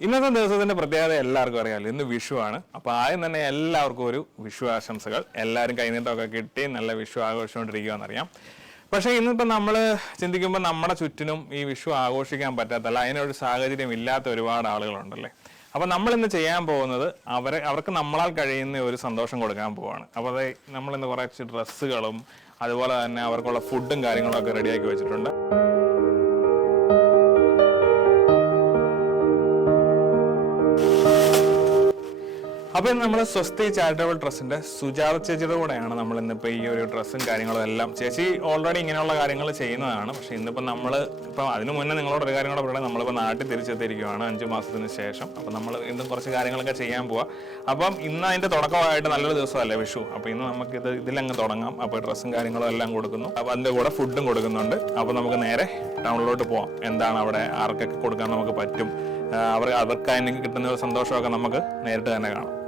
ഇന്നത്തെ ദിവസത്തിന്റെ പ്രത്യേകത എല്ലാവർക്കും അറിയാമല്ലോ, ഇന്ന് വിഷുവാണ്. അപ്പോൾ ആദ്യം തന്നെ എല്ലാവർക്കും ഒരു വിഷു ആശംസകൾ. എല്ലാവരും കൈനീട്ടമൊക്കെ കിട്ടി നല്ല വിഷു ആഘോഷിച്ചുകൊണ്ടിരിക്കുകയെന്നറിയാം. പക്ഷേ ഇന്നിപ്പോൾ നമ്മൾ ചിന്തിക്കുമ്പോൾ നമ്മുടെ ചുറ്റിനും ഈ വിഷു ആഘോഷിക്കാൻ പറ്റാത്തല്ല, അതിനൊരു സാഹചര്യം ഇല്ലാത്ത ഒരുപാട് ആളുകളുണ്ടല്ലേ. അപ്പോൾ നമ്മളിന്ന് ചെയ്യാൻ പോകുന്നത് അവർക്ക് നമ്മളാൽ കഴിയുന്ന ഒരു സന്തോഷം കൊടുക്കാൻ പോവാണ്. അപ്പോൾ അത് നമ്മളിന്ന് കുറച്ച് ഡ്രസ്സുകളും അതുപോലെ തന്നെ അവർക്കുള്ള ഫുഡും കാര്യങ്ങളൊക്കെ റെഡിയാക്കി വെച്ചിട്ടുണ്ട്. അപ്പോൾ നമ്മൾ സ്വസ്തി ചാരിറ്റബിൾ ട്രസ്റ്റിന്റെ സുജാത ചേച്ചിയുടെ കൂടെയാണ് നമ്മൾ ഇന്നിപ്പോൾ ഈ ഒരു ഡ്രസ്സും കാര്യങ്ങളും എല്ലാം. ചേച്ചി ഓൾറെഡി ഇങ്ങനെയുള്ള കാര്യങ്ങൾ ചെയ്യുന്നതാണ്. പക്ഷേ ഇന്നിപ്പോൾ നമ്മൾ അതിനു മുന്നേ നിങ്ങളോട് ഒരു കാര്യം കൂടെ പറയുന്നത്, നമ്മളിപ്പോൾ നാട്ടിൽ തിരിച്ചെത്തിയിരിക്കുകയാണ് 5 മാസത്തിന് ശേഷം. അപ്പോൾ നമ്മൾ ഇന്നും കുറച്ച് കാര്യങ്ങളൊക്കെ ചെയ്യാൻ പോവാം. അപ്പം ഇന്ന് അതിൻ്റെ തുടക്കമായിട്ട് നല്ലൊരു ദിവസമല്ലേ വിഷു. അപ്പോൾ ഇന്ന് നമുക്കിത് ഇതിലങ്ങ് തുടങ്ങാം. അപ്പോൾ ഡ്രസ്സും കാര്യങ്ങളും എല്ലാം കൊടുക്കുന്നു. അപ്പോൾ അതിൻ്റെ കൂടെ ഫുഡും കൊടുക്കുന്നുണ്ട്. അപ്പോൾ നമുക്ക് നേരെ ടൗണിലോട്ട് പോവാം. എന്താണ് അവിടെ ആർക്കൊക്കെ കൊടുക്കാൻ നമുക്ക് പറ്റും, അവർക്ക് അതിന് കിട്ടുന്ന ഒരു സന്തോഷമൊക്കെ നമുക്ക് നേരിട്ട് തന്നെ കാണാം.